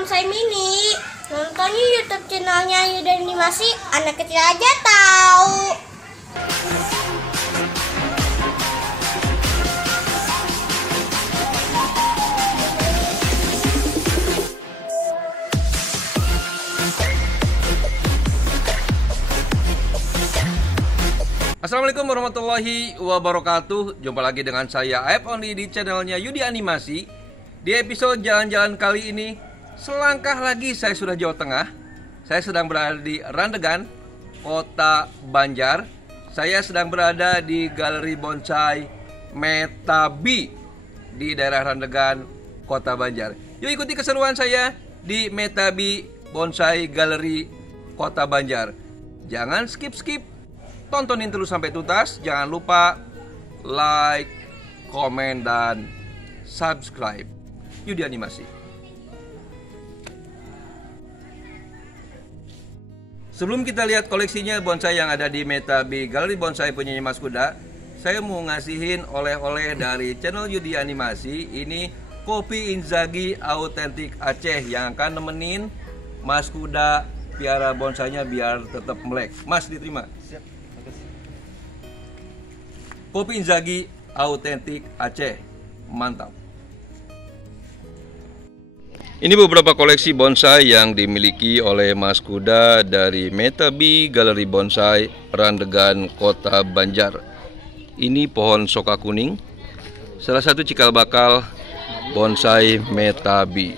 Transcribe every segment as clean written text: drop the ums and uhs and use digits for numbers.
bonsai mini. Nontonnya YouTube channelnya Yudi Animasi, anak kecil aja tahu. Assalamualaikum warahmatullahi wabarakatuh. Jumpa lagi dengan saya Aep Only di channelnya Yudi Animasi. Di episode jalan-jalan kali ini, selangkah lagi saya sudah Jawa Tengah. Saya sedang berada di Randegan, Kota Banjar. Saya sedang berada di Galeri Bonsai Metabi di daerah Randegan, Kota Banjar. Yuk ikuti keseruan saya di Metabi Bonsai Galeri Kota Banjar. Jangan skip-skip, tontonin terus sampai tuntas. Jangan lupa like, komen, dan subscribe Yudi Animasi. Sebelum kita lihat koleksinya bonsai yang ada di Metabi Galeri Bonsai punyanya Mas Kuda, saya mau ngasihin oleh-oleh dari channel Yudi Animasi. Ini kopi Inzaghi autentik Aceh yang akan nemenin Mas Kuda piara bonsainya biar tetap melek. Mas, diterima. Siap. Kopi Inzaghi autentik Aceh, mantap. Ini beberapa koleksi bonsai yang dimiliki oleh Mas Kuda dari Metabi Galeri Bonsai Randegan, Kota Banjar. Ini pohon soka kuning, salah satu cikal bakal bonsai Metabi.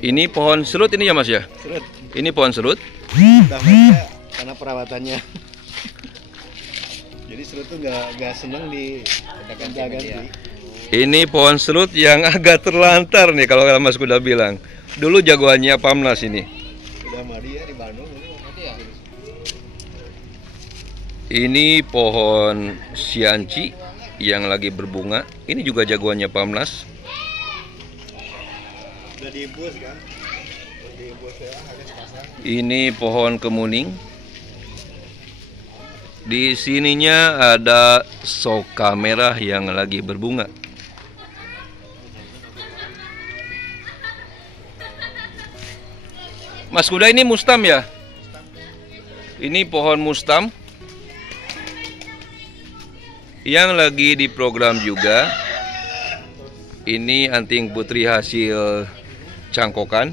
Ini pohon serut ini ya Mas ya? Serut. Ini pohon serut. Udah mati karena perawatannya. Jadi serut tuh nggak seneng di ganti. Ini pohon serut yang agak terlantar nih kalau Mas Kuda bilang. Dulu jagoannya Pamnas ini. Udah mari ya di Bandung. Ini pohon sianci yang lagi berbunga. Ini juga jagoannya Pamnas. Udah diimbus kan? Diimbus ya, harus pasang. Ini pohon kemuning. Di sininya ada soka merah yang lagi berbunga. Mas Kuda, ini mustam ya? Ini pohon mustam yang lagi diprogram juga. Ini anting putri hasil cangkokan.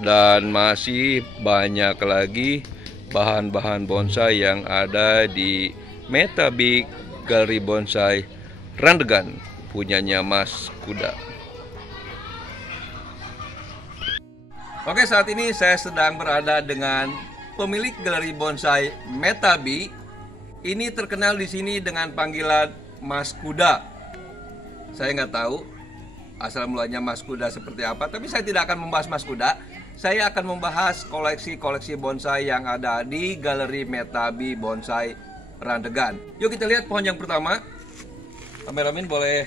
Dan masih banyak lagi bahan-bahan bonsai yang ada di Metabi Galeri Bonsai Randegan punyanya Mas Kuda. Oke, saat ini saya sedang berada dengan pemilik Galeri Bonsai Metabi. Ini terkenal di sini dengan panggilan Mas Kuda. Saya nggak tahu asal mulanya Mas Kuda seperti apa, tapi saya tidak akan membahas Mas Kuda. Saya akan membahas koleksi-koleksi bonsai yang ada di Galeri Metabi Bonsai Randegan. Yuk kita lihat pohon yang pertama. Kameramen boleh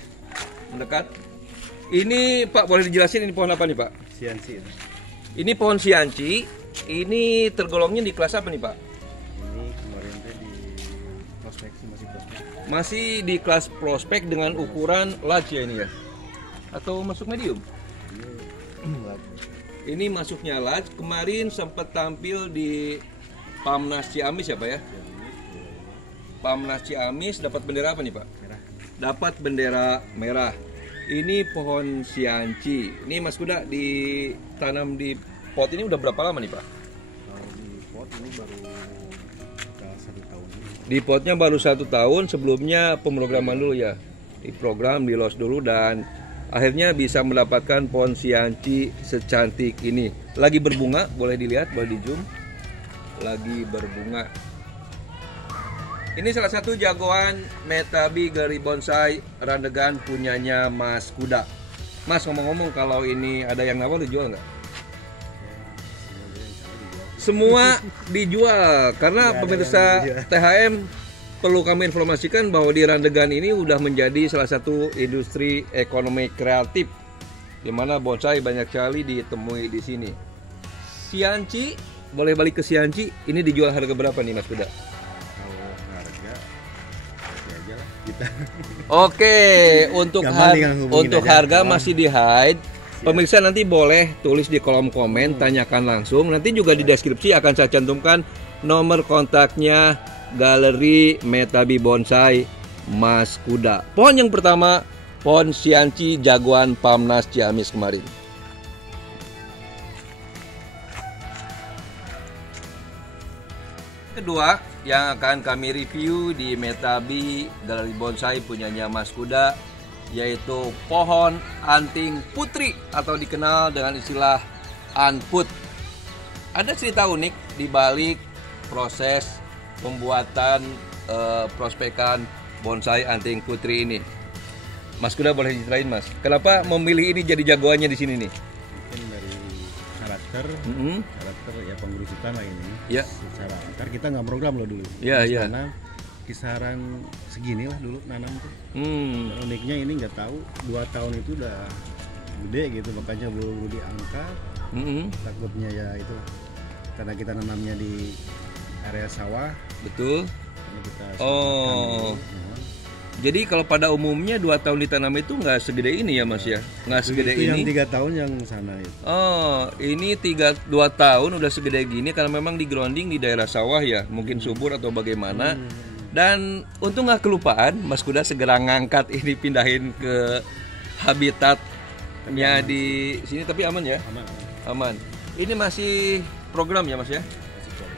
mendekat. Ini Pak, boleh dijelasin ini pohon apa nih Pak? Sianci. Ini pohon sianci. Ini tergolongnya di kelas apa nih Pak? Ini kemarin teh di prospek sih, masih prospek. Masih di kelas prospek dengan ukuran large ya ini ya? Atau masuk medium? Ini masuknya large. Kemarin sempat tampil di Pamnas Ciamis ya Pak ya? Pamnas Ciamis dapat bendera apa nih Pak? Merah. Dapat bendera merah. Ini pohon sianci. Ini Mas Kuda ditanam di pot ini udah berapa lama nih Pak? Kalau di pot ini baru 1 tahun. Di potnya baru 1 tahun. Sebelumnya pemrograman dulu ya. Diprogram, di los dulu, dan akhirnya bisa mendapatkan pohon sianci secantik ini. Lagi berbunga, boleh dilihat, boleh di zoom. Lagi berbunga. Ini salah satu jagoan Metabi Galeri Bonsai Randegan punyanya Mas Kuda. Mas, ngomong-ngomong, kalau ini ada yang nawar dijual nggak? Semua dijual karena pemirsa THM perlu kami informasikan bahwa di Randegan ini udah menjadi salah satu industri ekonomi kreatif di mana bonsai banyak sekali ditemui di sini. Sianci, boleh balik ke sianci, ini dijual harga berapa nih Mas Kuda? Kalau harga Oke, untuk Gampang tinggal hubungin untuk aja. harga masih di hide. Pemirsa nanti boleh tulis di kolom komen, tanyakan langsung. Nanti juga di deskripsi akan saya cantumkan nomor kontaknya Galeri Metabi Bonsai Mas Kuda. Pohon yang pertama, pohon Sianci jagoan Pamnas Ciamis kemarin. Kedua yang akan kami review di Metabi Galeri Bonsai punyanya Mas Kuda, yaitu pohon anting putri atau dikenal dengan istilah anput. Ada cerita unik di balik proses pembuatan prospekan bonsai anting putri ini. Mas Kuda boleh diceritain, Mas, kenapa memilih ini jadi jagoannya di sini nih? Mungkin dari karakter ya pengurus utama ini. Ya. Secara akar kita nggak program loh dulu. Ya, ya. Karena kisaran segini lah dulu nanam tuh. Dan uniknya ini nggak tahu 2 tahun itu udah gede gitu, makanya buru-buru diangkat. Takutnya ya itu karena kita nanamnya di area sawah. Betul. Ini kita Oh. Jadi kalau pada umumnya 2 tahun ditanam itu nggak segede ini ya, Mas ya? Nggak segede itu yang ini. 3 tahun yang sana itu. Oh, ini 2 tahun udah segede gini karena memang di grounding di daerah sawah ya, mungkin subur atau bagaimana. Dan untung nggak kelupaan, Mas Kuda segera ngangkat ini pindahin ke habitatnya di sini, tapi aman ya? Aman. Aman. Ini masih program ya, Mas ya?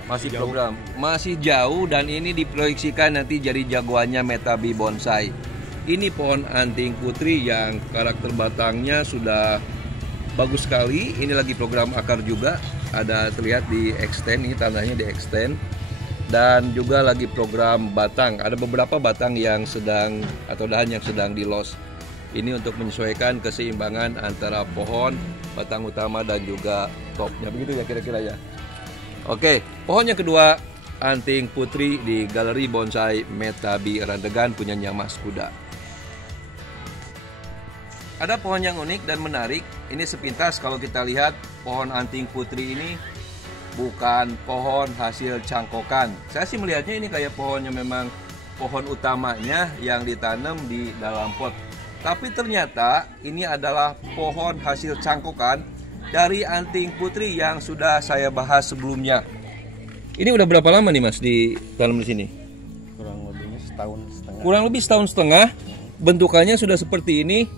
Masih program, masih jauh, dan ini diproyeksikan nanti jadi jagoannya Metabi Bonsai. Ini pohon anting putri yang karakter batangnya sudah bagus sekali. Ini lagi program akar juga, ada terlihat di extend, ini tandanya di extend. Dan juga lagi program batang, ada beberapa batang yang sedang atau dahan yang sedang di loss. Ini untuk menyesuaikan keseimbangan antara pohon, batang utama dan juga topnya, begitu ya kira-kira ya. Oke, pohon yang kedua anting putri di Galeri Bonsai Metabi Randegan punyanya Mas Kuda. Ada pohon yang unik dan menarik. Ini sepintas kalau kita lihat pohon anting putri ini bukan pohon hasil cangkokan. Saya sih melihatnya ini kayak pohon yang memang pohon utamanya yang ditanam di dalam pot. Tapi ternyata ini adalah pohon hasil cangkokan dari anting putri yang sudah saya bahas sebelumnya. Ini udah berapa lama nih, Mas, ditanam di sini? Kurang lebihnya setahun setengah. Kurang lebih setahun setengah. Bentukannya sudah seperti ini.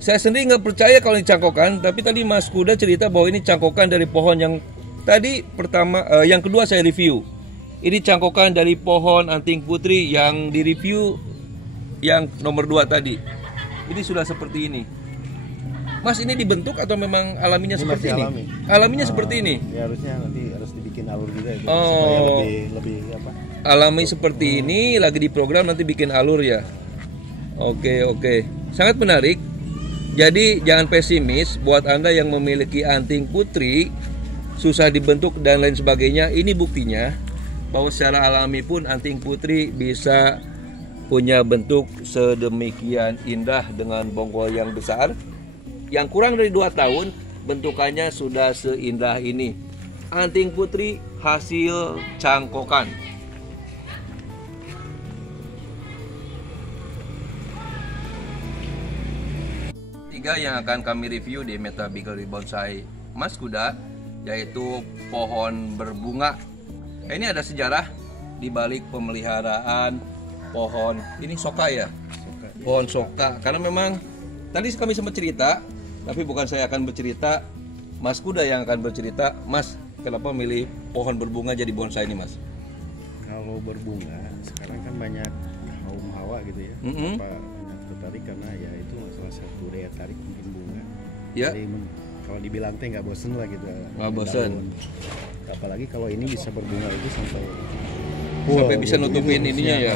Saya sendiri nggak percaya kalau ini cangkokan, tapi tadi Mas Kuda cerita bahwa ini cangkokan dari pohon yang tadi yang kedua saya review. Ini cangkokan dari pohon anting putri yang direview yang nomor 2 tadi. Ini sudah seperti ini. Mas, ini dibentuk atau memang alaminya Ini seperti masih ini? alami. Alaminya seperti ini. Ya harusnya nanti harus dibikin alur juga itu Oh. supaya lebih apa? Alami seperti ini, lagi diprogram nanti bikin alur ya. Oke, sangat menarik. Jadi jangan pesimis buat Anda yang memiliki anting putri susah dibentuk dan lain sebagainya. Ini buktinya bahwa secara alami pun anting putri bisa punya bentuk sedemikian indah dengan bonggol yang besar. Yang kurang dari 2 tahun bentukannya sudah seindah ini. Anting putri hasil cangkokan. Tiga yang akan kami review di Metabi Galeri Bonsai Mas Kuda, yaitu pohon berbunga. Ini ada sejarah di balik pemeliharaan pohon ini soka ya. Pohon soka, karena memang tadi kami sempat cerita, tapi bukan saya akan bercerita, Mas Kuda yang akan bercerita. Mas, kenapa milih pohon berbunga jadi bonsai ini, Mas? Kalau berbunga sekarang kan banyak kaum hawa gitu ya. Apa banyak tertarik karena ya itu salah satu daya tarik mungkin bunga. Ya. Jadi kalau dibilang teh nggak bosen lah gitu. Nggak bosen. Daun. Apalagi kalau ini bisa berbunga itu sampai Sampai bisa nutupin ininya ya.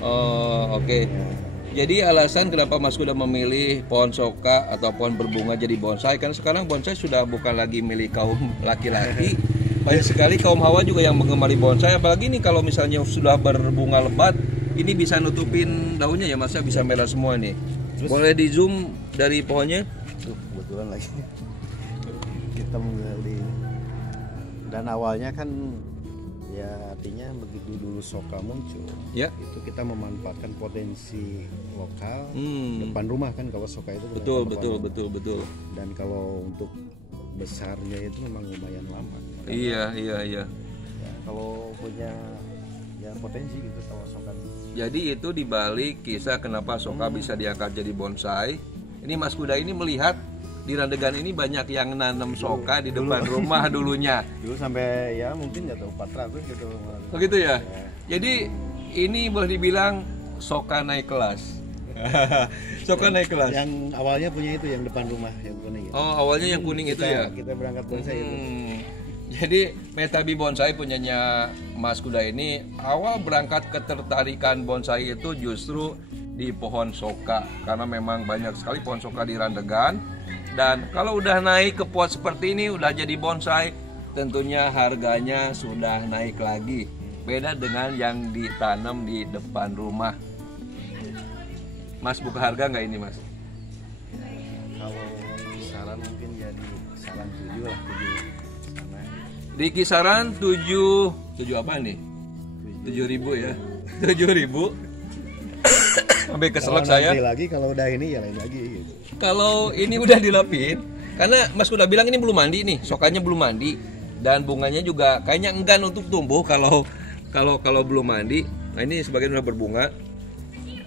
Oh, oke. Ya. Jadi alasan kenapa Mas Kuda memilih pohon soka atau pohon berbunga jadi bonsai, karena sekarang bonsai sudah bukan lagi milik kaum laki-laki. Banyak sekali kaum hawa juga yang menggemari bonsai, apalagi ini kalau misalnya sudah berbunga lebat, ini bisa nutupin daunnya ya Mas, bisa merah semua nih. Boleh di zoom dari pohonnya? Tuh, kebetulan lagi kita menggali. Dan awalnya kan Ya artinya begitu dulu Soka muncul, Ya. itu kita memanfaatkan potensi lokal depan rumah kan kalau Soka itu Betul, depan betul, rumah. betul, betul. Dan kalau untuk besarnya itu memang lumayan lama. Iya. Ya, kalau punya ya potensi gitu kalau Soka. Jadi itu dibalik kisah kenapa Soka bisa diangkat jadi bonsai. Ini Mas Kuda ini melihat di Randegan ini banyak yang nanam Soka di depan rumah dulunya. Dulu sampai ya mungkin nggak tahu 400 gitu. Begitu ya? Jadi ini boleh dibilang Soka naik kelas. Soka naik kelas. Yang awalnya punya itu yang depan rumah yang kuning. Gitu. Oh, awalnya yang kuning itu ya. Kita berangkat bonsai itu. Jadi Metabi Bonsai punyanya Mas Kuda ini awal berangkat ketertarikan bonsai itu justru di pohon Soka karena memang banyak sekali pohon Soka di Randegan. Dan kalau udah naik ke pot seperti ini udah jadi bonsai, tentunya harganya sudah naik lagi. Beda dengan yang ditanam di depan rumah. Mas buka harga nggak ini Mas? Kalau kisaran mungkin jadi kisaran 7 lah 7 sama. Di kisaran 7 apa nih? 7.000 ya. 7.000. Sampai keselak saya. Nanti lagi kalau udah ini ya lain lagi gitu. Kalau ini udah dilapin, karena Mas udah bilang ini belum mandi nih, Sokanya belum mandi dan bunganya juga kayaknya enggan untuk tumbuh kalau belum mandi. Nah ini sebagian udah berbunga.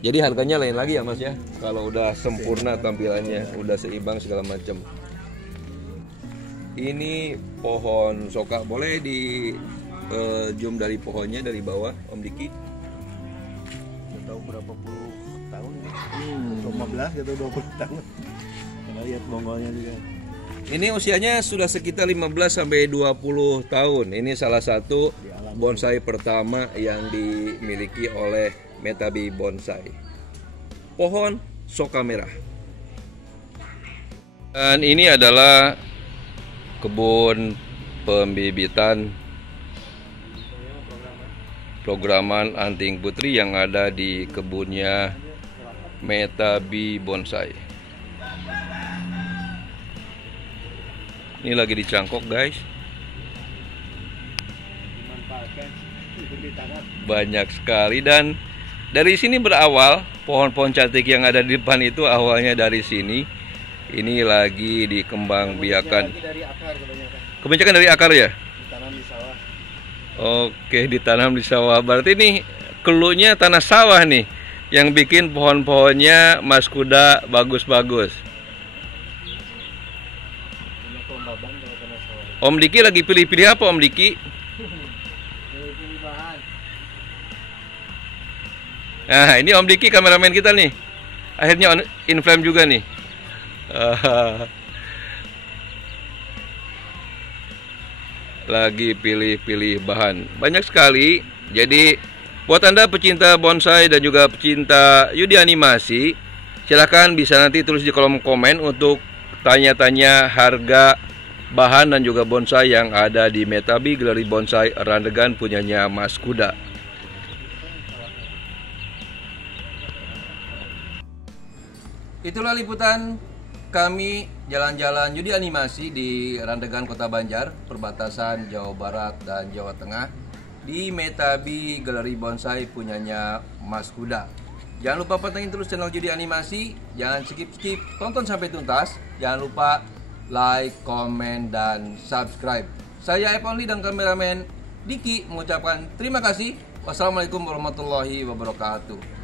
Jadi harganya lain lagi ya Mas ya. Kalau udah sempurna tampilannya, udah seimbang segala macam. Ini pohon Soka, boleh di zoom dari pohonnya dari bawah Om Diki. Tahu berapa puluh tahun nih? 15 gitu 20 tahun. Kita lihat bonggolnya juga. Ini usianya sudah sekitar 15 sampai 20 tahun. Ini salah satu bonsai pertama yang dimiliki oleh Metabi Bonsai. Pohon Soka merah. Dan ini adalah kebun pembibitan programan Anting Putri yang ada di kebunnya Metabi Bonsai. Ini lagi dicangkok guys. Banyak sekali dan dari sini berawal pohon-pohon cantik yang ada di depan itu awalnya dari sini. Ini lagi dikembangbiakan. Kebanyakan dari akar ya? Ditanam di sawah. Oke, ditanam di sawah. Berarti ini keluhnya tanah sawah nih yang bikin pohon-pohonnya Mas Kuda bagus-bagus. Om Diki lagi pilih-pilih apa Om Diki? Pilih bahan. Nah, ini Om Diki kameramen kita nih. Akhirnya in frame juga nih. Lagi pilih-pilih bahan. Banyak sekali. Jadi buat Anda pecinta bonsai dan juga pecinta Yudi Animasi, silahkan bisa nanti tulis di kolom komen untuk tanya-tanya harga bahan dan juga bonsai yang ada di Metabi Galeri Bonsai Randegan punyanya Mas Kuda. Itulah liputan kami jalan-jalan Yudi Animasi di Randegan Kota Banjar, perbatasan Jawa Barat dan Jawa Tengah, di Metabi Galeri Bonsai punyanya Mas Kuda. Jangan lupa pantengin terus channel Yudi Animasi, jangan skip-skip, tonton sampai tuntas, jangan lupa like, komen, dan subscribe. Saya Eponli dan kameramen Diki mengucapkan terima kasih. Wassalamualaikum warahmatullahi wabarakatuh.